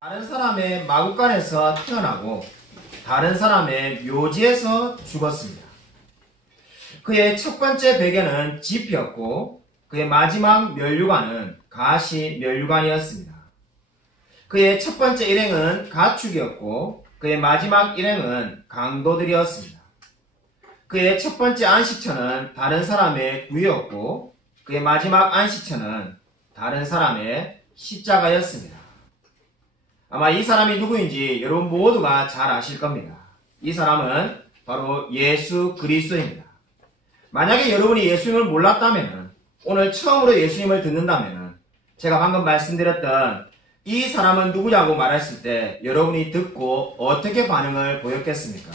다른 사람의 마구간에서 태어나고 다른 사람의 묘지에서 죽었습니다. 그의 첫 번째 배견은 지피였고 그의 마지막 면류관은 가시 면류관이었습니다. 그의 첫 번째 일행은 가축이었고 그의 마지막 일행은 강도들이었습니다. 그의 첫 번째 안식처는 다른 사람의 구이였고 그의 마지막 안식처는 다른 사람의 십자가였습니다. 아마 이 사람이 누구인지 여러분 모두가 잘 아실 겁니다. 이 사람은 바로 예수 그리스도입니다. 만약에 여러분이 예수님을 몰랐다면, 오늘 처음으로 예수님을 듣는다면, 제가 방금 말씀드렸던 이 사람은 누구냐고 말했을 때 여러분이 듣고 어떻게 반응을 보였겠습니까?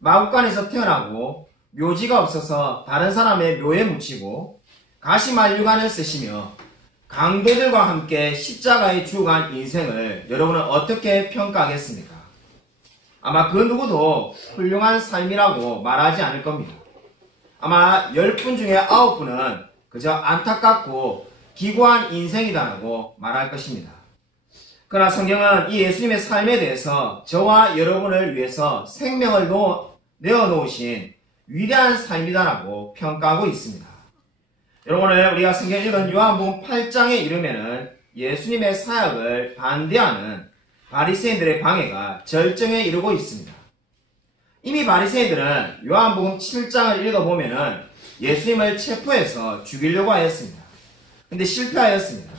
마구간에서 태어나고 묘지가 없어서 다른 사람의 묘에 묻히고 가시만류관을 쓰시며 강도들과 함께 십자가에 죽어간 인생을 여러분은 어떻게 평가하겠습니까? 아마 그 누구도 훌륭한 삶이라고 말하지 않을 겁니다. 아마 10분 중에 9분은 그저 안타깝고 기구한 인생이다라고 말할 것입니다. 그러나 성경은 이 예수님의 삶에 대해서 저와 여러분을 위해서 생명을 내어놓으신 위대한 삶이다라고 평가하고 있습니다. 여러분, 오늘 우리가 성경 읽은 요한복음 8장에 이르면은 예수님의 사역을 반대하는 바리새인들의 방해가 절정에 이르고 있습니다. 이미 바리새인들은 요한복음 7장을 읽어보면은 예수님을 체포해서 죽이려고 하였습니다. 근데 실패하였습니다.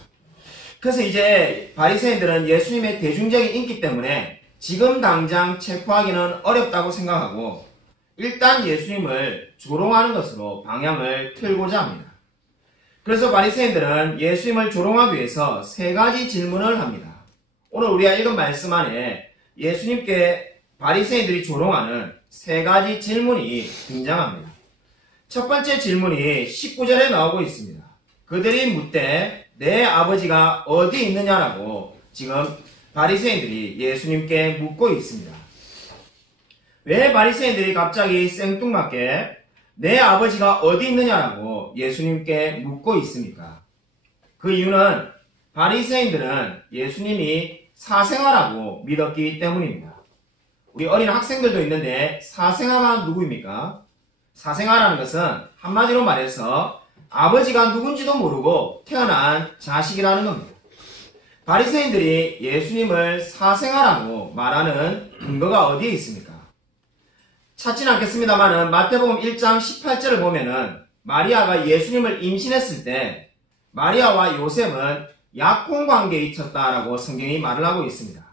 그래서 이제 바리새인들은 예수님의 대중적인 인기 때문에 지금 당장 체포하기는 어렵다고 생각하고 일단 예수님을 조롱하는 것으로 방향을 틀고자 합니다. 그래서 바리새인들은 예수님을 조롱하기 위해서 3가지 질문을 합니다. 오늘 우리가 읽은 말씀 안에 예수님께 바리새인들이 조롱하는 3가지 질문이 등장합니다. 첫 번째 질문이 19절에 나오고 있습니다. 그들이 묻되 내 아버지가 어디 있느냐라고 지금 바리새인들이 예수님께 묻고 있습니다. 왜 바리새인들이 갑자기 생뚱맞게 내 아버지가 어디 있느냐라고 예수님께 묻고 있습니까? 그 이유는 바리새인들은 예수님이 사생아라고 믿었기 때문입니다. 우리 어린 학생들도 있는데 사생아가 누구입니까? 사생아라는 것은 한마디로 말해서 아버지가 누군지도 모르고 태어난 자식이라는 겁니다. 바리새인들이 예수님을 사생아라고 말하는 근거가 어디에 있습니까? 찾지는 않겠습니다만은 마태복음 1장 18절을 보면은 마리아가 예수님을 임신했을 때 마리아와 요셉은 약혼 관계에 있었다라고 성경이 말을 하고 있습니다.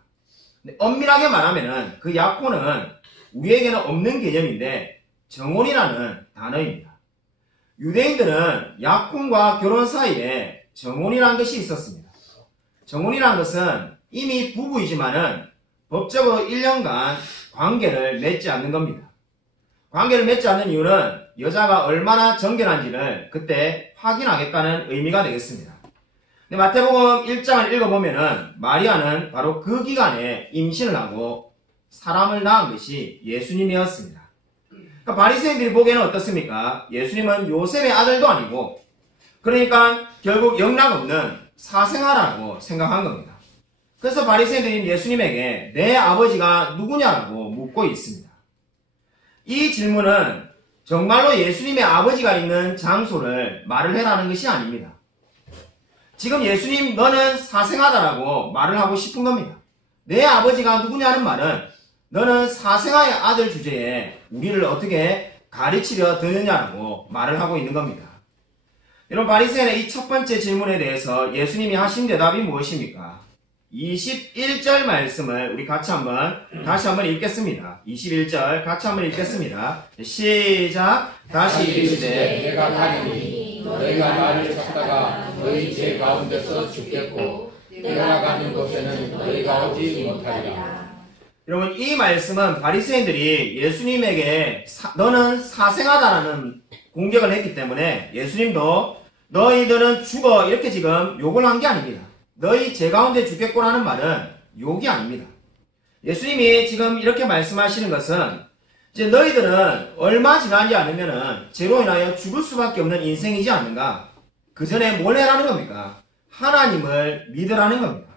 근데 엄밀하게 말하면은 그 약혼은 우리에게는 없는 개념인데 정혼이라는 단어입니다. 유대인들은 약혼과 결혼 사이에 정혼이라는 것이 있었습니다. 정혼이라는 것은 이미 부부이지만은 법적으로 1년간 관계를 맺지 않는 겁니다. 관계를 맺지 않는 이유는 여자가 얼마나 정결한지를 그때 확인하겠다는 의미가 되겠습니다. 근데 마태복음 1장을 읽어보면은 마리아는 바로 그 기간에 임신을 하고 사람을 낳은 것이 예수님이었습니다. 그러니까 바리새인들이 보기에는 어떻습니까? 예수님은 요셉의 아들도 아니고 그러니까 결국 영락없는 사생아라고 생각한 겁니다. 그래서 바리새인들이 예수님에게 내 아버지가 누구냐라고 묻고 있습니다. 이 질문은 정말로 예수님의 아버지가 있는 장소를 말을 해라는 것이 아닙니다. 지금 예수님 너는 사생아다라고 말을 하고 싶은 겁니다. 내 아버지가 누구냐는 말은 너는 사생아의 아들 주제에 우리를 어떻게 가르치려 드느냐라고 말을 하고 있는 겁니다. 여러분, 바리새인의 이 첫 번째 질문에 대해서 예수님이 하신 대답이 무엇입니까? 21절 말씀을 우리 다시 한번 읽겠습니다. 21절 같이 한번 읽겠습니다. 시작. 다시 이르시되 내가 가리니 너희가 나를 찾다가 너희 제 가운데서 죽겠고 내가 가는 곳에는 너희가 오지 못하리라. 여러분, 이 말씀은 바리새인들이 예수님에게 너는 사생아다라는 공격을 했기 때문에 예수님도 너희들은 죽어 이렇게 지금 욕을 한 게 아닙니다. 너희 제 가운데 죽겠고라는 말은 욕이 아닙니다. 예수님이 지금 이렇게 말씀하시는 것은 이제 너희들은 얼마 지나지 않으면은 죄로 인하여 죽을 수밖에 없는 인생이지 않는가? 그 전에 뭘 해라는 겁니까? 하나님을 믿으라는 겁니다.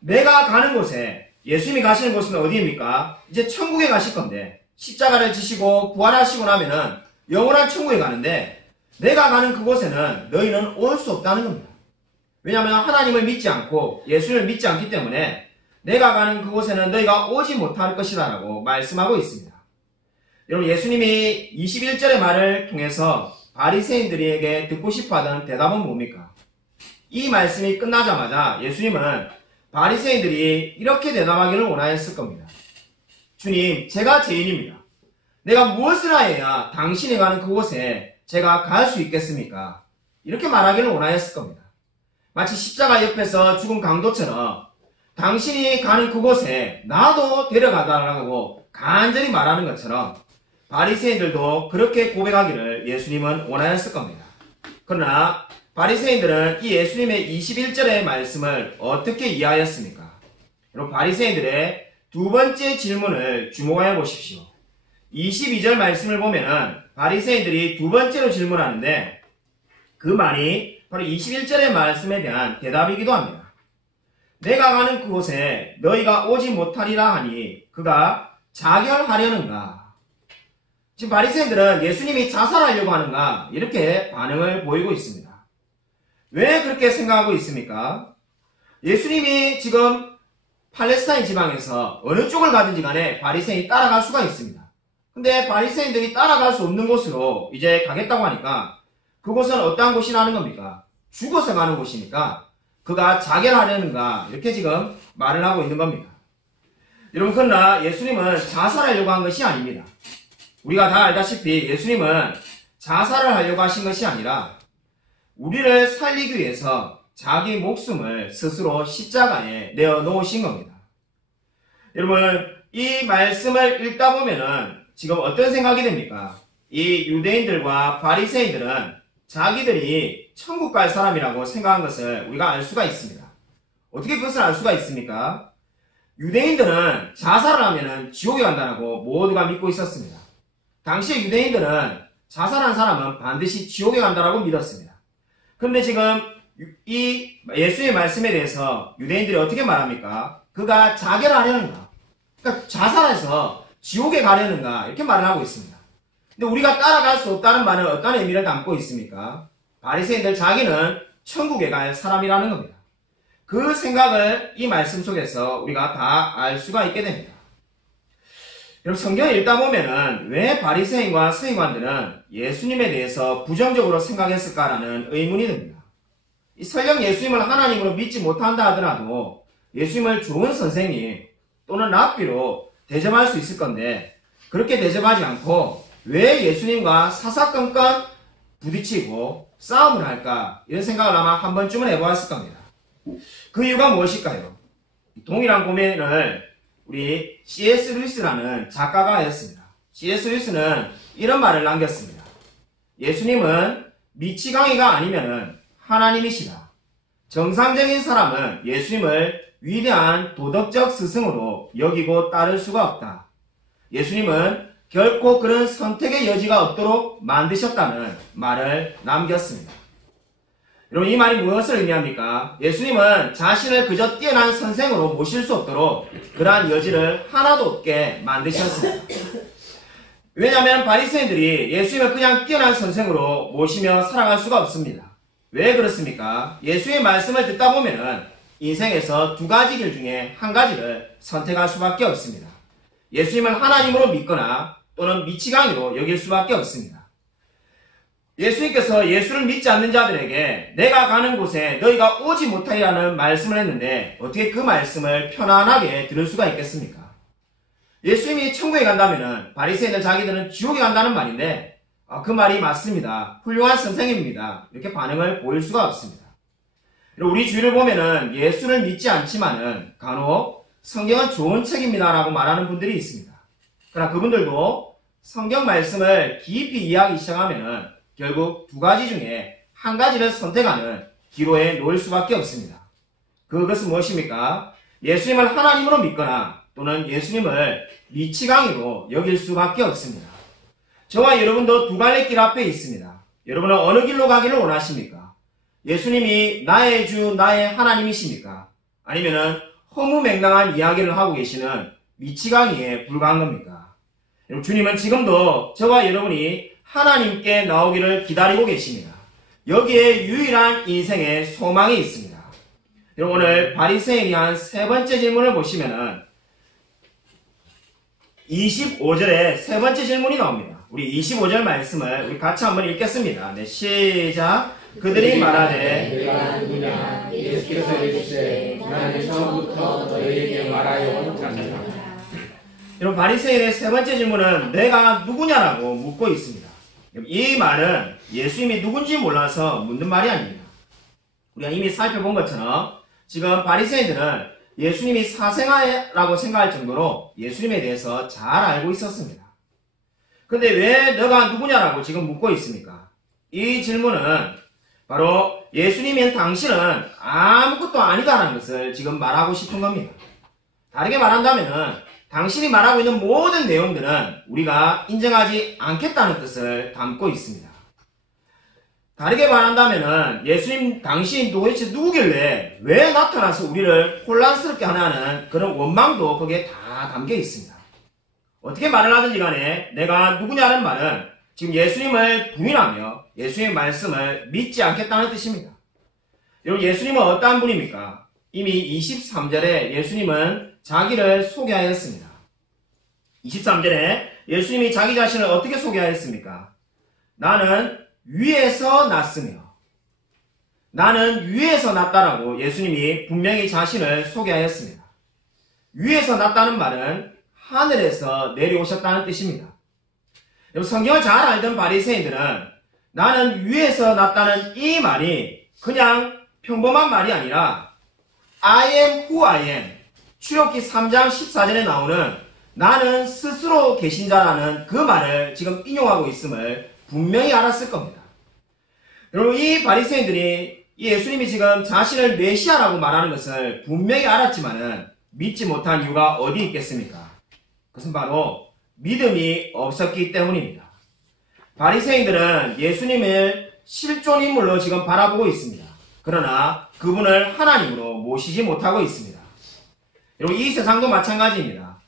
내가 가는 곳에, 예수님이 가시는 곳은 어디입니까? 이제 천국에 가실 건데, 십자가를 지시고 부활하시고 나면은 영원한 천국에 가는데, 내가 가는 그곳에는 너희는 올 수 없다는 겁니다. 왜냐하면 하나님을 믿지 않고 예수님을 믿지 않기 때문에 내가 가는 그곳에는 너희가 오지 못할 것이다 라고 말씀하고 있습니다. 여러분, 예수님이 21절의 말을 통해서 바리새인들에게 듣고 싶어하던 대답은 뭡니까? 이 말씀이 끝나자마자 예수님은 바리새인들이 이렇게 대답하기를 원하였을 겁니다. 주님, 제가 죄인입니다. 내가 무엇을 해야 당신이 가는 그곳에 제가 갈 수 있겠습니까? 이렇게 말하기를 원하였을 겁니다. 마치 십자가 옆에서 죽은 강도처럼 당신이 가는 그곳에 나도 데려가달라고 간절히 말하는 것처럼 바리새인들도 그렇게 고백하기를 예수님은 원하였을 겁니다. 그러나 바리새인들은 이 예수님의 21절의 말씀을 어떻게 이해하였습니까? 여러분, 바리새인들의 두 번째 질문을 주목하여 보십시오. 22절 말씀을 보면은 바리새인들이 두 번째로 질문하는데 그 말이 바로 21절의 말씀에 대한 대답이기도 합니다. 내가 가는 그곳에 너희가 오지 못하리라 하니 그가 자결하려는가? 지금 바리새인들은 예수님이 자살하려고 하는가? 이렇게 반응을 보이고 있습니다. 왜 그렇게 생각하고 있습니까? 예수님이 지금 팔레스타인 지방에서 어느 쪽을 가든지 간에 바리새인이 따라갈 수가 있습니다. 근데 바리새인들이 따라갈 수 없는 곳으로 이제 가겠다고 하니까 그곳은 어떠한 곳이라는 겁니까? 죽어서 가는 곳이니까 그가 자결하려는가? 이렇게 지금 말을 하고 있는 겁니다. 여러분, 그러나 예수님은 자살하려고 한 것이 아닙니다. 우리가 다 알다시피 예수님은 자살을 하려고 하신 것이 아니라 우리를 살리기 위해서 자기 목숨을 스스로 십자가에 내어놓으신 겁니다. 여러분, 이 말씀을 읽다 보면은 지금 어떤 생각이 됩니까? 이 유대인들과 바리새인들은 자기들이 천국 갈 사람이라고 생각한 것을 우리가 알 수가 있습니다. 어떻게 그것을 알 수가 있습니까? 유대인들은 자살을 하면은 지옥에 간다고 모두가 믿고 있었습니다. 당시 유대인들은 자살한 사람은 반드시 지옥에 간다고 믿었습니다. 그런데 지금 이 예수의 말씀에 대해서 유대인들이 어떻게 말합니까? 그가 자결하려는가? 그러니까 자살해서 지옥에 가려는가? 이렇게 말을 하고 있습니다. 근데 우리가 따라갈 수 없다는 말은 어떤 의미를 담고 있습니까? 바리새인들 자기는 천국에 갈 사람이라는 겁니다. 그 생각을 이 말씀 속에서 우리가 다 알 수가 있게 됩니다. 여러분, 성경을 읽다 보면은 왜 바리새인과 서기관들은 예수님에 대해서 부정적으로 생각했을까라는 의문이 듭니다. 설령 예수님을 하나님으로 믿지 못한다 하더라도 예수님을 좋은 선생님 또는 랍비로 대접할 수 있을 건데 그렇게 대접하지 않고 왜 예수님과 사사건건 부딪히고 싸움을 할까? 이런 생각을 아마 한 번쯤은 해보았을 겁니다. 그 이유가 무엇일까요? 동일한 고민을 우리 C.S. 루이스라는 작가가 하였습니다. C.S. 루이스는 이런 말을 남겼습니다. 예수님은 미치광이가 아니면은 하나님이시다. 정상적인 사람은 예수님을 위대한 도덕적 스승으로 여기고 따를 수가 없다. 예수님은 결코 그런 선택의 여지가 없도록 만드셨다는 말을 남겼습니다. 여러분, 이 말이 무엇을 의미합니까? 예수님은 자신을 그저 뛰어난 선생으로 모실 수 없도록 그러한 여지를 하나도 없게 만드셨습니다. 왜냐하면 바리새인들이 예수님을 그냥 뛰어난 선생으로 모시며 살아갈 수가 없습니다. 왜 그렇습니까? 예수의 말씀을 듣다 보면은 인생에서 두 가지 길 중에 한 가지를 선택할 수밖에 없습니다. 예수님을 하나님으로 믿거나 또는 미치광이로 여길 수밖에 없습니다. 예수님께서 예수를 믿지 않는 자들에게 내가 가는 곳에 너희가 오지 못하리라는 말씀을 했는데 어떻게 그 말씀을 편안하게 들을 수가 있겠습니까? 예수님이 천국에 간다면은 바리새인들 자기들은 지옥에 간다는 말인데 그 말이 맞습니다. 훌륭한 선생입니다. 이렇게 반응을 보일 수가 없습니다. 우리 주위를 보면은 예수를 믿지 않지만은 간혹 성경은 좋은 책입니다 라고 말하는 분들이 있습니다. 그러나 그분들도 성경 말씀을 깊이 이해하기 시작하면은 결국 두 가지 중에 한 가지를 선택하는 기로에 놓일 수밖에 없습니다. 그것은 무엇입니까? 예수님을 하나님으로 믿거나 또는 예수님을 미치광이로 여길 수밖에 없습니다. 저와 여러분도 두 갈래 길 앞에 있습니다. 여러분은 어느 길로 가기를 원하십니까? 예수님이 나의 주, 나의 하나님이십니까? 아니면은 허무맹랑한 이야기를 하고 계시는 미치광이에 불과한 겁니까? 여러분, 주님은 지금도 저와 여러분이 하나님께 나오기를 기다리고 계십니다. 여기에 유일한 인생의 소망이 있습니다. 여러분, 오늘 바리새인이 한 세 번째 질문을 보시면은 25절에 세 번째 질문이 나옵니다. 우리 25절 말씀을 우리 같이 한번 읽겠습니다. 네, 시작. 그들이 말하되 내가 누구냐? 예수께서 이르시되 나는 처음부터 너희에게 말하여 온 자니라. 여러분, 바리새인의 세 번째 질문은 내가 누구냐라고 묻고 있습니다. 이 말은 예수님이 누군지 몰라서 묻는 말이 아닙니다. 우리가 이미 살펴본 것처럼 지금 바리새인들은 예수님이 사생아라고 생각할 정도로 예수님에 대해서 잘 알고 있었습니다. 그런데 왜 너가 누구냐라고 지금 묻고 있습니까? 이 질문은 바로 예수님인 당신은 아무것도 아니다라는 것을 지금 말하고 싶은 겁니다. 다르게 말한다면 당신이 말하고 있는 모든 내용들은 우리가 인정하지 않겠다는 뜻을 담고 있습니다. 다르게 말한다면 예수님 당신이 도대체 누구길래 왜 나타나서 우리를 혼란스럽게 하냐는 그런 원망도 거기에 다 담겨 있습니다. 어떻게 말을 하든지 간에 내가 누구냐는 말은 지금 예수님을 부인하며 예수님의 말씀을 믿지 않겠다는 뜻입니다. 여러분, 예수님은 어떠한 분입니까? 이미 23절에 예수님은 자기를 소개하였습니다. 23절에 예수님이 자기 자신을 어떻게 소개하였습니까? 나는 위에서 났으며 나는 위에서 났다라고 예수님이 분명히 자신을 소개하였습니다. 위에서 났다는 말은 하늘에서 내려오셨다는 뜻입니다. 성경을 잘 알던 바리새인들은 나는 위에서 났다는 이 말이 그냥 평범한 말이 아니라 I am who I am, 출애굽기 3장 14절에 나오는 나는 스스로 계신 자라는 그 말을 지금 인용하고 있음을 분명히 알았을 겁니다. 여러분, 이 바리새인들이 예수님이 지금 자신을 메시아라고 말하는 것을 분명히 알았지만은 믿지 못한 이유가 어디 있겠습니까? 그것은 바로 믿음이 없었기 때문입니다. 바리새인들은 예수님을 실존 인물로 지금 바라보고 있습니다. 그러나 그분을 하나님으로 모시지 못하고 있습니다. 여러분, 이 세상도 마찬가지입니다.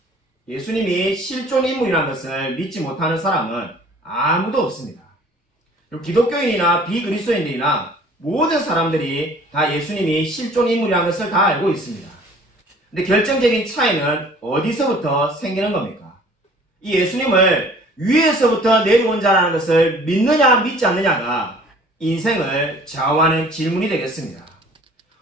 예수님이 실존 인물이라는 것을 믿지 못하는 사람은 아무도 없습니다. 기독교인이나 비그리스도인들이나 모든 사람들이 다 예수님이 실존 인물이라는 것을 다 알고 있습니다. 근데 결정적인 차이는 어디서부터 생기는 겁니까? 이 예수님을 위에서부터 내려온 자라는 것을 믿느냐 믿지 않느냐가 인생을 좌우하는 질문이 되겠습니다.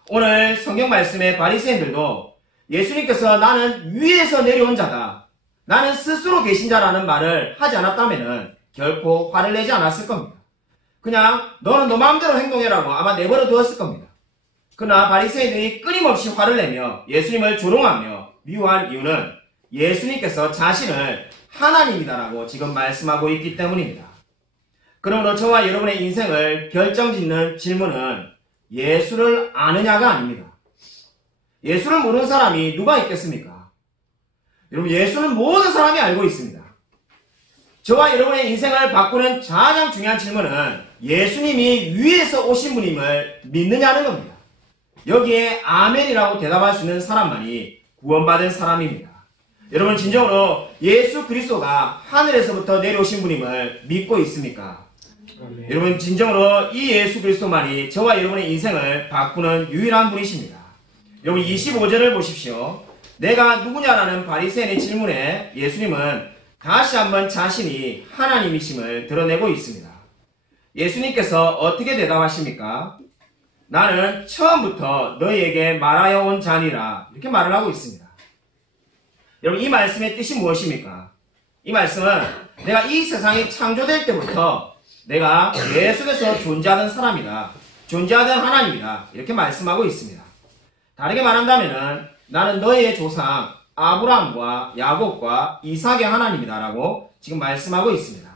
오늘 성경 말씀의 바리새인들도 예수님께서 나는 위에서 내려온 자다, 나는 스스로 계신 자라는 말을 하지 않았다면 결코 화를 내지 않았을 겁니다. 그냥 너는 너 마음대로 행동해라고 아마 내버려 두었을 겁니다. 그러나 바리새인들이 끊임없이 화를 내며 예수님을 조롱하며 미워한 이유는 예수님께서 자신을 하나님이다라고 지금 말씀하고 있기 때문입니다. 그러므로 저와 여러분의 인생을 결정짓는 질문은 예수를 아느냐가 아닙니다. 예수를 모르는 사람이 누가 있겠습니까? 여러분, 예수는 모든 사람이 알고 있습니다. 저와 여러분의 인생을 바꾸는 가장 중요한 질문은 예수님이 위에서 오신 분임을 믿느냐는 겁니다. 여기에 아멘이라고 대답할 수 있는 사람만이 구원받은 사람입니다. 여러분, 진정으로 예수 그리스도가 하늘에서부터 내려오신 분임을 믿고 있습니까? 여러분, 진정으로 이 예수 그리스도만이 저와 여러분의 인생을 바꾸는 유일한 분이십니다. 여러분, 25절을 보십시오. 내가 누구냐라는 바리새인의 질문에 예수님은 다시 한번 자신이 하나님이심을 드러내고 있습니다. 예수님께서 어떻게 대답하십니까? 나는 처음부터 너희에게 말하여 온 자니라, 이렇게 말을 하고 있습니다. 여러분, 이 말씀의 뜻이 무엇입니까? 이 말씀은 내가 이 세상이 창조될 때부터 내가 계속해서 존재하던 사람이다, 존재하던 하나님이다, 이렇게 말씀하고 있습니다. 다르게 말한다면 나는 너희의 조상 아브라함과 야곱과 이삭의 하나님이다라고 지금 말씀하고 있습니다.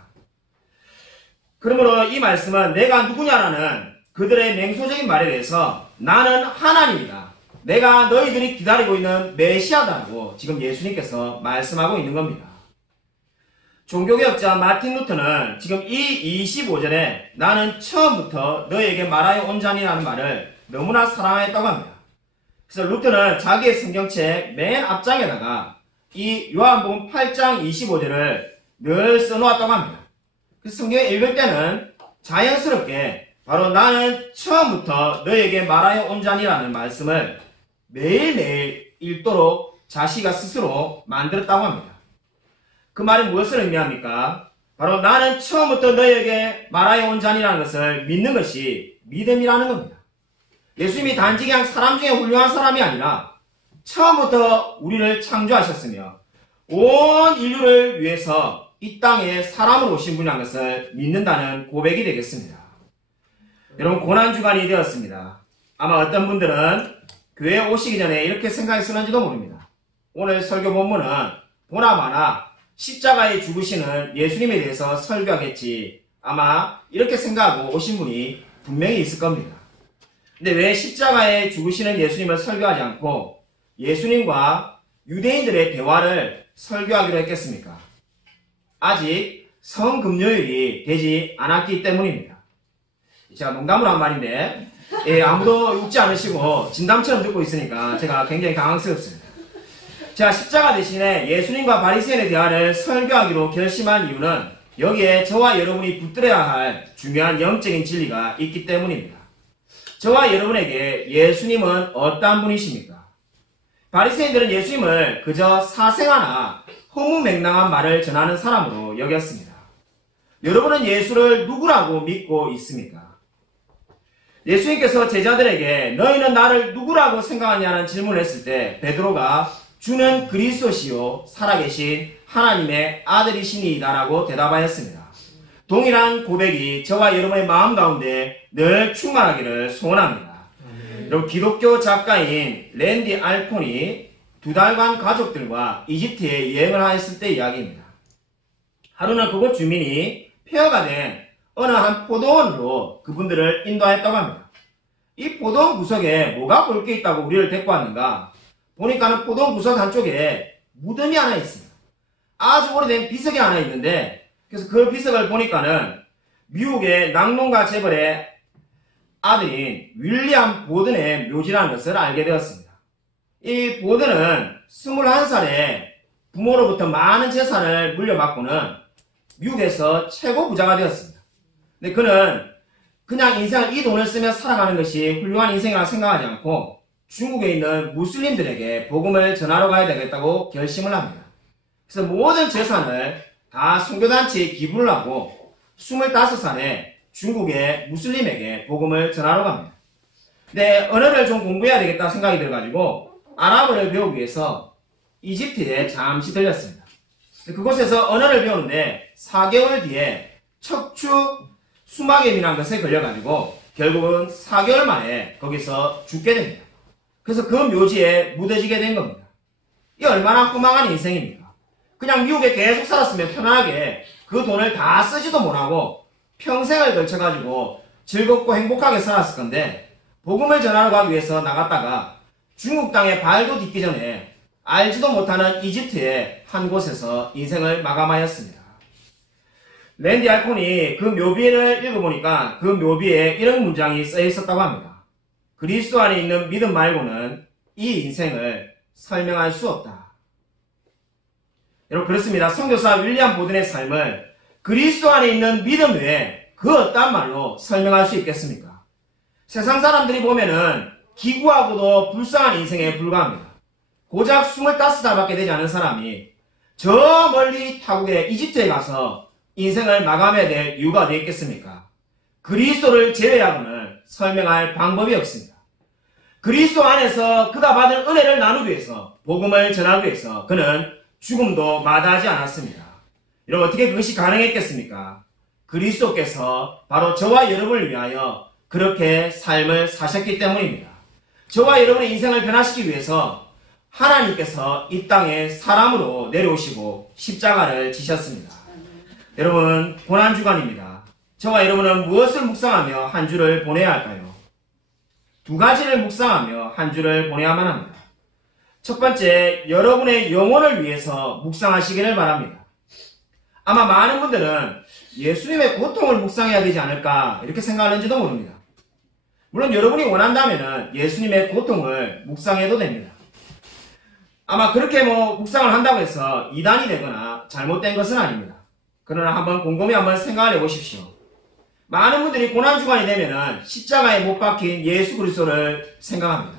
그러므로 이 말씀은 내가 누구냐라는 그들의 맹소적인 말에 대해서 나는 하나님이다, 내가 너희들이 기다리고 있는 메시아다라고 지금 예수님께서 말씀하고 있는 겁니다. 종교개혁자 마틴 루터는 지금 이 25절에 나는 처음부터 너희에게 말하여 온 자니라는 말을 너무나 사랑하였다고 합니다. 그래서 루터는 자기의 성경책 맨 앞장에다가 이 요한복음 8장 25절을 늘 써놓았다고 합니다. 그래서 성경을 읽을 때는 자연스럽게 바로 나는 처음부터 너에게 말하여 온 자니라는 말씀을 매일매일 읽도록 자기가 스스로 만들었다고 합니다. 그 말이 무엇을 의미합니까? 바로 나는 처음부터 너에게 말하여 온 자니라는 것을 믿는 것이 믿음이라는 겁니다. 예수님이 단지 그냥 사람 중에 훌륭한 사람이 아니라 처음부터 우리를 창조하셨으며 온 인류를 위해서 이 땅에 사람으로 오신 분이라는 것을 믿는다는 고백이 되겠습니다. 여러분, 고난주간이 되었습니다. 아마 어떤 분들은 교회에 오시기 전에 이렇게 생각했을는지도 모릅니다. 오늘 설교 본문은 보나마나 십자가에 죽으시는 예수님에 대해서 설교하겠지, 아마 이렇게 생각하고 오신 분이 분명히 있을 겁니다. 근데 왜 십자가에 죽으시는 예수님을 설교하지 않고 예수님과 유대인들의 대화를 설교하기로 했겠습니까? 아직 성금요일이 되지 않았기 때문입니다. 제가 농담으로 한 말인데 아무도 웃지 않으시고 진담처럼 듣고 있으니까 제가 굉장히 당황스럽습니다. 자, 십자가 대신에 예수님과 바리새인의 대화를 설교하기로 결심한 이유는 여기에 저와 여러분이 붙들어야 할 중요한 영적인 진리가 있기 때문입니다. 저와 여러분에게 예수님은 어떠한 분이십니까? 바리새인들은 예수님을 그저 사생아나 허무맹랑한 말을 전하는 사람으로 여겼습니다. 여러분은 예수를 누구라고 믿고 있습니까? 예수님께서 제자들에게 너희는 나를 누구라고 생각하냐는 질문을 했을 때 베드로가 주는 그리스도시요 살아계신 하나님의 아들이시니이다라고 대답하였습니다. 동일한 고백이 저와 여러분의 마음 가운데 늘 충만하기를 소원합니다. 여러분, 기독교 작가인 랜디 알콘이 2달간 가족들과 이집트에 여행을 하였을 때 이야기입니다. 하루는 그곳 주민이 폐허가 된 어느 한 포도원으로 그분들을 인도하였다고 합니다. 이 포도원 구석에 뭐가 볼 게 있다고 우리를 데리고 왔는가? 보니까는 포도원 구석 한쪽에 무덤이 하나 있습니다. 아주 오래된 비석이 하나 있는데, 그래서 그 비석을 보니까는 미국의 낙농가 재벌의 아들인 윌리엄 보든의 묘지라는 것을 알게 되었습니다. 이 보든은 21살에 부모로부터 많은 재산을 물려받고는 미국에서 최고 부자가 되었습니다. 근데 그는 그냥 이 돈을 쓰며 살아가는 것이 훌륭한 인생이라고 생각하지 않고 중국에 있는 무슬림들에게 복음을 전하러 가야 되겠다고 결심을 합니다. 그래서 모든 재산을 다 선교단체에 기부를 하고 25살에 중국의 무슬림에게 복음을 전하러 갑니다. 근데 언어를 좀 공부해야 되겠다 생각이 들어가지고 아랍어를 배우기 위해서 이집트에 잠시 들렸습니다. 그곳에서 언어를 배우는데 4개월 뒤에 척추 수막염이라는 것에 걸려가지고 결국은 4개월 만에 거기서 죽게 됩니다. 그래서 그 묘지에 묻어지게 된 겁니다. 이 얼마나 허망한 인생입니까? 그냥 미국에 계속 살았으면 편안하게 그 돈을 다 쓰지도 못하고 평생을 걸쳐가지고 즐겁고 행복하게 살았을 건데 복음을 전하러 가기 위해서 나갔다가 중국 땅에 발도 딛기 전에 알지도 못하는 이집트의 한 곳에서 인생을 마감하였습니다. 랜디 알콘이 그 묘비를 읽어보니까 그 묘비에 이런 문장이 쓰여 있었다고 합니다. 그리스도 안에 있는 믿음 말고는 이 인생을 설명할 수 없다. 여러분, 그렇습니다. 선교사 윌리엄 보든의 삶을 그리스도 안에 있는 믿음 외에 그 어떤 말로 설명할 수 있겠습니까? 세상 사람들이 보면은 기구하고도 불쌍한 인생에 불과합니다. 고작 25살밖에 되지 않은 사람이 저 멀리 타국의 이집트에 가서 인생을 마감해야 될 이유가 어디 있겠습니까? 그리스도를 제외하고는 설명할 방법이 없습니다. 그리스도 안에서 그가 받은 은혜를 나누기 위해서, 복음을 전하기 위해서 그는 죽음도 마다하지 않았습니다. 여러분, 어떻게 그것이 가능했겠습니까? 그리스도께서 바로 저와 여러분을 위하여 그렇게 삶을 사셨기 때문입니다. 저와 여러분의 인생을 변화시키기 위해서 하나님께서 이 땅에 사람으로 내려오시고 십자가를 지셨습니다. 여러분, 고난주간입니다. 저와 여러분은 무엇을 묵상하며 한 주를 보내야 할까요? 2가지를 묵상하며 한 주를 보내야만 합니다. 첫 번째, 여러분의 영혼을 위해서 묵상하시기를 바랍니다. 아마 많은 분들은 예수님의 고통을 묵상해야 되지 않을까 이렇게 생각하는지도 모릅니다. 물론 여러분이 원한다면 예수님의 고통을 묵상해도 됩니다. 아마 그렇게 묵상을 한다고 해서 이단이 되거나 잘못된 것은 아닙니다. 그러나 곰곰이 한번 생각을 해보십시오. 많은 분들이 고난주간이 되면은 십자가에 못 박힌 예수 그리스도를 생각합니다.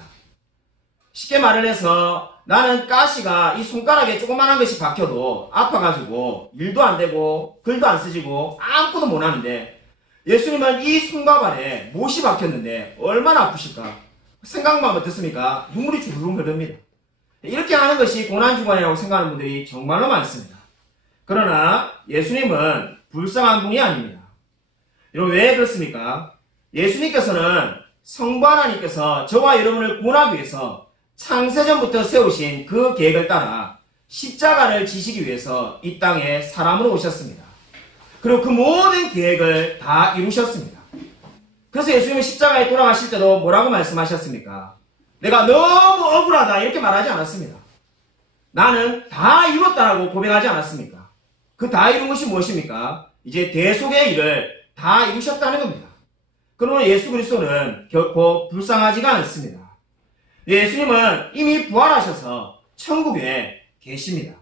쉽게 말을 해서 나는 가시가 이 손가락에 조그만한 것이 박혀도 아파가지고 일도 안 되고 글도 안 쓰지고 아무것도 못 하는데 예수님은 이 손과 발에 못이 박혔는데 얼마나 아프실까? 생각만 어떻습니까? 눈물이 주르륵 흐릅니다. 이렇게 하는 것이 고난주간이라고 생각하는 분들이 정말로 많습니다. 그러나 예수님은 불쌍한 분이 아닙니다. 여러분 왜 그렇습니까? 예수님께서는 성부 하나님께서 저와 여러분을 구원하기 위해서 창세전부터 세우신 그 계획을 따라 십자가를 지시기 위해서 이 땅에 사람으로 오셨습니다. 그리고 그 모든 계획을 다 이루셨습니다. 그래서 예수님은 십자가에 돌아가실 때도 뭐라고 말씀하셨습니까? 내가 너무 억울하다 이렇게 말하지 않았습니다. 나는 다 이뤘다라고 고백하지 않았습니까? 그 다 이룬 것이 무엇입니까? 이제 대속의 일을 다 이루셨다는 겁니다. 그러나 예수 그리스도는 결코 불쌍하지가 않습니다. 예수님은 이미 부활하셔서 천국에 계십니다.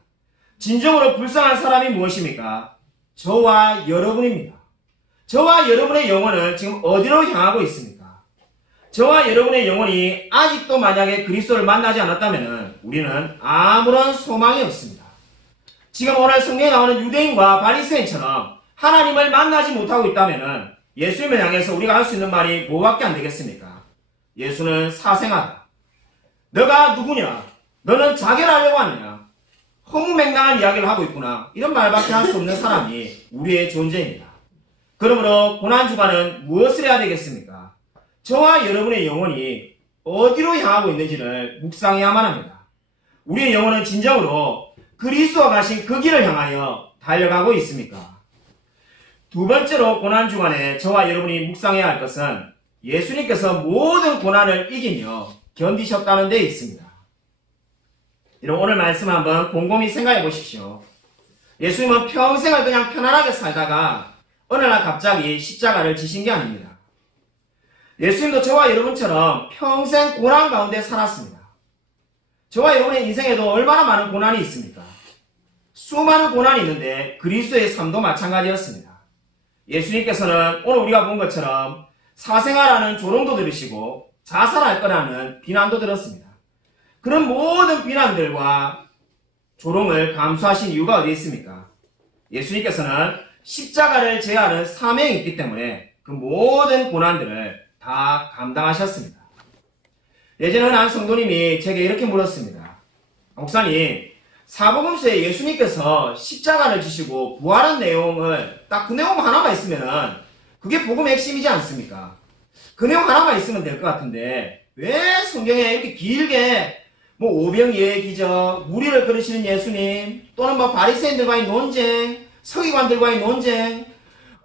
진정으로 불쌍한 사람이 무엇입니까? 저와 여러분입니다. 저와 여러분의 영혼은 지금 어디로 향하고 있습니까? 저와 여러분의 영혼이 아직도 만약에 그리스도를 만나지 않았다면 우리는 아무런 소망이 없습니다. 지금 오늘 성경에 나오는 유대인과 바리새인처럼 하나님을 만나지 못하고 있다면 예수님을 향해서 우리가 할 수 있는 말이 뭐밖에 안 되겠습니까? 예수는 사생하다. 너가 누구냐? 너는 자결하려고 하느냐? 허무맹랑한 이야기를 하고 있구나. 이런 말밖에 할 수 없는 사람이 우리의 존재입니다. 그러므로 고난주간은 무엇을 해야 되겠습니까? 저와 여러분의 영혼이 어디로 향하고 있는지를 묵상해야만 합니다. 우리의 영혼은 진정으로 그리스도가 가신 그 길을 향하여 달려가고 있습니까? 두 번째로 고난주간에 저와 여러분이 묵상해야 할 것은 예수님께서 모든 고난을 이기며 견디셨다는 데 있습니다. 여러분 오늘 말씀 한번 곰곰이 생각해 보십시오. 예수님은 평생을 그냥 편안하게 살다가 어느 날 갑자기 십자가를 지신 게 아닙니다. 예수님도 저와 여러분처럼 평생 고난 가운데 살았습니다. 저와 여러분의 인생에도 얼마나 많은 고난이 있습니까? 수많은 고난이 있는데 그리스도의 삶도 마찬가지였습니다. 예수님께서는 오늘 우리가 본 것처럼 사생아라는 조롱도 들으시고 자살할 거라는 비난도 들었습니다. 그런 모든 비난들과 조롱을 감수하신 이유가 어디 있습니까? 예수님께서는 십자가를 제하는 사명이 있기 때문에 그 모든 고난들을 다 감당하셨습니다. 예전에 한 성도님이 제게 이렇게 물었습니다. 목사님, 사복음서에 예수님께서 십자가를 지시고 부활한 내용을 딱 그 내용 하나만 있으면 그게 복음의 핵심이지 않습니까? 그 내용 하나만 있으면 될 것 같은데 왜 성경에 이렇게 길게 오병이어의 기적, 무리를 걸으시는 예수님, 또는 바리새인들과의 논쟁, 서기관들과의 논쟁,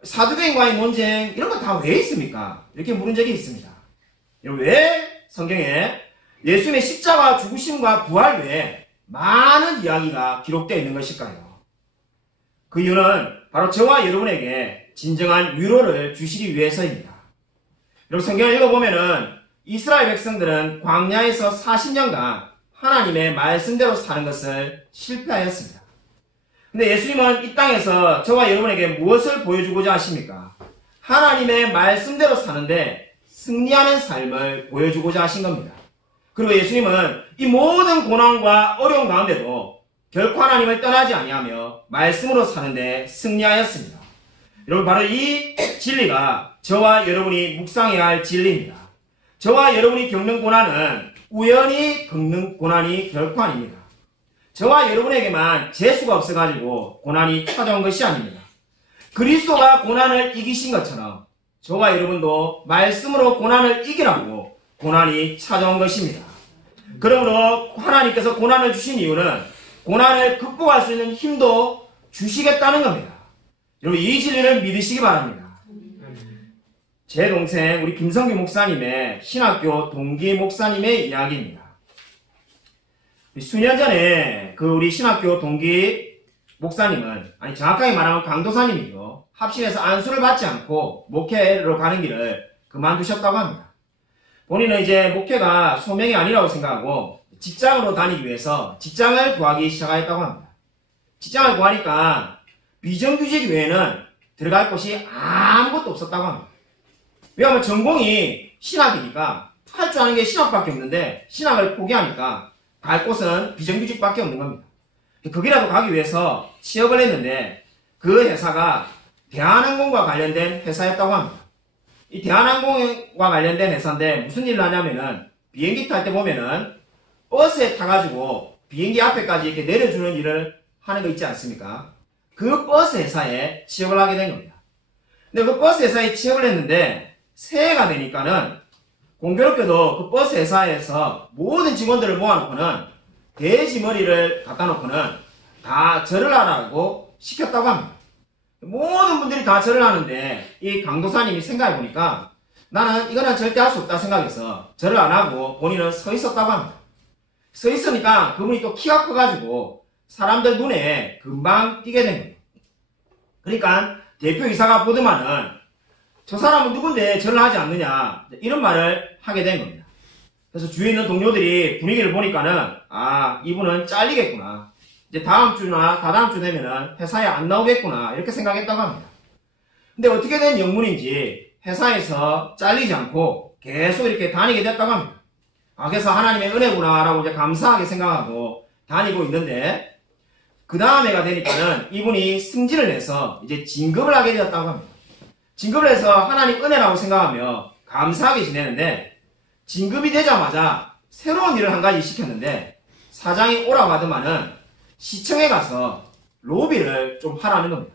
사두개인과의 논쟁 이런 건 다 왜 있습니까? 이렇게 물은 적이 있습니다. 왜 성경에 예수님의 십자가 죽으심과 부활 외에 많은 이야기가 기록되어 있는 것일까요? 그 이유는 바로 저와 여러분에게 진정한 위로를 주시기 위해서입니다. 여러분 성경을 읽어보면은 이스라엘 백성들은 광야에서 40년간 하나님의 말씀대로 사는 것을 실패하였습니다. 근데 예수님은 이 땅에서 저와 여러분에게 무엇을 보여주고자 하십니까? 하나님의 말씀대로 사는데 승리하는 삶을 보여주고자 하신 겁니다. 그리고 예수님은 이 모든 고난과 어려움 가운데도 결코 하나님을 떠나지 아니하며 말씀으로 사는데 승리하였습니다. 여러분 바로 이 진리가 저와 여러분이 묵상해야 할 진리입니다. 저와 여러분이 겪는 고난은 우연히 겪는 고난이 결코 아닙니다. 저와 여러분에게만 재수가 없어가지고 고난이 찾아온 것이 아닙니다. 그리스도가 고난을 이기신 것처럼 저와 여러분도 말씀으로 고난을 이기라고 고난이 찾아온 것입니다. 그러므로 하나님께서 고난을 주신 이유는 고난을 극복할 수 있는 힘도 주시겠다는 겁니다. 여러분 이 진리를 믿으시기 바랍니다. 제 동생 우리 김성규 목사님의 신학교 동기 목사님의 이야기입니다. 수년 전에 그 우리 신학교 동기 목사님은 정확하게 말하면 강도사님이죠. 합신해서 안수를 받지 않고 목회로 가는 길을 그만두셨다고 합니다. 본인은 이제 목회가 소명이 아니라고 생각하고 직장으로 다니기 위해서 직장을 구하기 시작하였다고 합니다. 직장을 구하니까 비정규직 외에는 들어갈 곳이 아무것도 없었다고 합니다. 왜냐하면 전공이 신학이니까 할 줄 아는 게 신학밖에 없는데 신학을 포기하니까 갈 곳은 비정규직밖에 없는 겁니다. 거기라도 가기 위해서 취업을 했는데 그 회사가 대한항공과 관련된 회사였다고 합니다. 이 대한항공과 관련된 회사인데 무슨 일을 하냐면은 비행기 탈 때 보면은 버스에 타가지고 비행기 앞에까지 이렇게 내려주는 일을 하는 거 있지 않습니까? 그 버스 회사에 취업을 하게 된 겁니다. 근데 그 버스 회사에 취업을 했는데 새해가 되니까는 공교롭게도 그 버스 회사에서 모든 직원들을 모아놓고는 돼지 머리를 갖다 놓고는 다 절을 하라고 시켰다고 합니다. 모든 분들이 다 절을 하는데 이 강도사님이 생각해보니까 나는 이거는 절대 할 수 없다 생각해서 절을 안 하고 본인은 서 있었다고 합니다. 서 있으니까 그분이 또 키가 커가지고 사람들 눈에 금방 띄게 된 겁니다. 그러니까 대표이사가 보더만은 저 사람은 누군데 절을 하지 않느냐 이런 말을 하게 된 겁니다. 그래서 주위에 있는 동료들이 분위기를 보니까는 아 이분은 잘리겠구나. 이제 다음 주나 다다음 주 되면은 회사에 안 나오겠구나 이렇게 생각했다고 합니다. 근데 어떻게 된 영문인지 회사에서 잘리지 않고 계속 이렇게 다니게 됐다고 합니다. 아 그래서 하나님의 은혜구나라고 이제 감사하게 생각하고 다니고 있는데 그 다음해가 되니까는 이분이 승진을 해서 이제 진급을 하게 되었다고 합니다. 진급을 해서 하나님 은혜라고 생각하며 감사하게 지내는데 진급이 되자마자 새로운 일을 한 가지 시켰는데 사장이 오라고 하더만은 시청에 가서 로비를 좀 하라는 겁니다.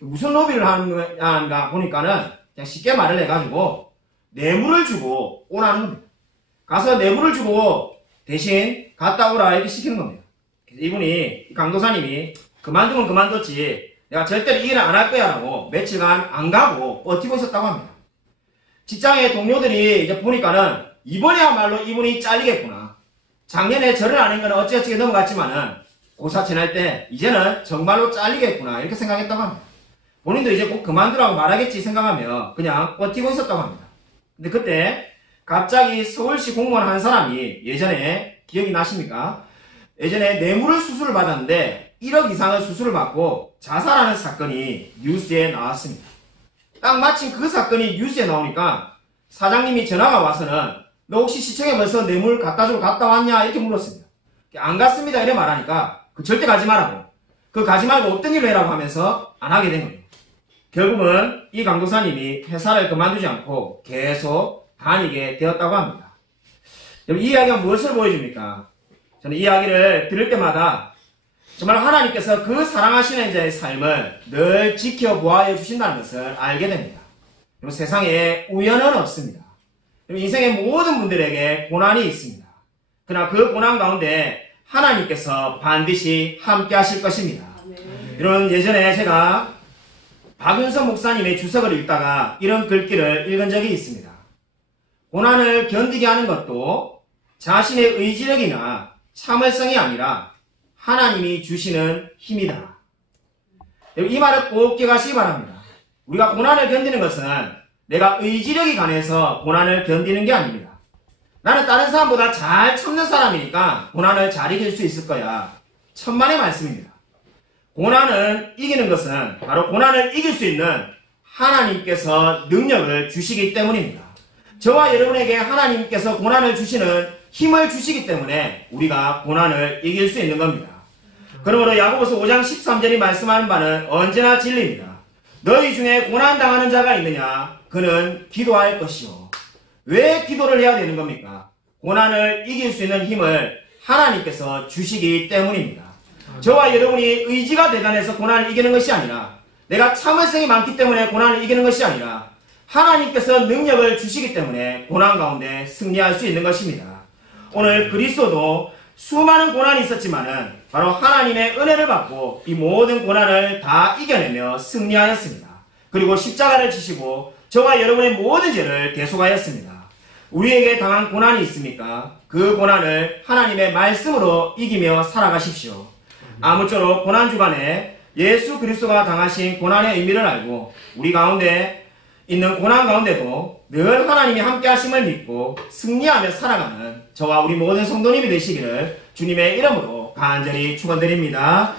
무슨 로비를 하는가 보니까는 그냥 쉽게 말을 해가지고 뇌물을 주고 오라는 겁니다. 가서 뇌물을 주고 대신 갔다 오라 이렇게 시키는 겁니다. 그래서 이분이 강도사님이 그만두면 그만뒀지 내가 절대로 이 일을 안 할 거야 라고 며칠간 안 가고 버티고 있었다고 합니다. 직장의 동료들이 이제 보니까는 이번에야말로 이분이 잘리겠구나. 작년에 절을 안 한 거는 어찌어찌게 넘어갔지만은 고사 지날 때 이제는 정말로 잘리겠구나 이렇게 생각했다고 합니다. 본인도 이제 꼭 그만두라고 말하겠지 생각하며 그냥 버티고 있었다고 합니다. 근데 그때 갑자기 서울시 공무원 한 사람이 예전에 기억이 나십니까? 예전에 뇌물 수술을 받았는데 1억 이상의 수술을 받고 자살하는 사건이 뉴스에 나왔습니다. 딱 마침 그 사건이 뉴스에 나오니까 사장님이 전화가 와서는 너 혹시 시청에 벌써 뇌물 갖다 주러 갔다 왔냐 이렇게 물었습니다. 안 갔습니다 이래 말하니까 그 절대 가지 말라고 그 가지 말고 어떤 일을 해라고 하면서 안 하게 된 겁니다. 결국은 이 강도사님이 회사를 그만두지 않고 계속 다니게 되었다고 합니다. 여러분 이 이야기가 무엇을 보여줍니까? 저는 이 이야기를 들을 때마다 정말 하나님께서 그 사랑하시는 자의 삶을 늘 지켜보아해 주신다는 것을 알게 됩니다. 세상에 우연은 없습니다. 인생의 모든 분들에게 고난이 있습니다. 그러나 그 고난 가운데 하나님께서 반드시 함께 하실 것입니다. 이런 예전에 제가 박윤선 목사님의 주석을 읽다가 이런 글귀를 읽은 적이 있습니다. 고난을 견디게 하는 것도 자신의 의지력이나 참을성이 아니라 하나님이 주시는 힘이다. 이 말을 꼭 기억하시기 바랍니다. 우리가 고난을 견디는 것은 내가 의지력이 강해서 고난을 견디는 게 아닙니다. 나는 다른 사람보다 잘 참는 사람이니까 고난을 잘 이길 수 있을 거야. 천만의 말씀입니다. 고난을 이기는 것은 바로 고난을 이길 수 있는 하나님께서 능력을 주시기 때문입니다. 저와 여러분에게 하나님께서 고난을 주시는 힘을 주시기 때문에 우리가 고난을 이길 수 있는 겁니다. 그러므로 야고보서 5장 13절이 말씀하는 바는 언제나 진리입니다. 너희 중에 고난당하는 자가 있느냐? 그는 기도할 것이요. 왜 기도를 해야 되는 겁니까? 고난을 이길 수 있는 힘을 하나님께서 주시기 때문입니다. 저와 여러분이 의지가 대단해서 고난을 이기는 것이 아니라 내가 참을성이 많기 때문에 고난을 이기는 것이 아니라 하나님께서 능력을 주시기 때문에 고난 가운데 승리할 수 있는 것입니다. 오늘 그리스도도 수많은 고난이 있었지만은 바로 하나님의 은혜를 받고 이 모든 고난을 다 이겨내며 승리하였습니다. 그리고 십자가를 지시고 저와 여러분의 모든 죄를 대속하였습니다. 우리에게 당한 고난이 있습니까? 그 고난을 하나님의 말씀으로 이기며 살아가십시오. 아무쪼록 고난 주간에 예수 그리스도가 당하신 고난의 의미를 알고 우리 가운데 있는 고난 가운데도 늘 하나님이 함께 하심을 믿고 승리하며 살아가는 저와 우리 모든 성도님이 되시기를 주님의 이름으로 간절히 축원드립니다.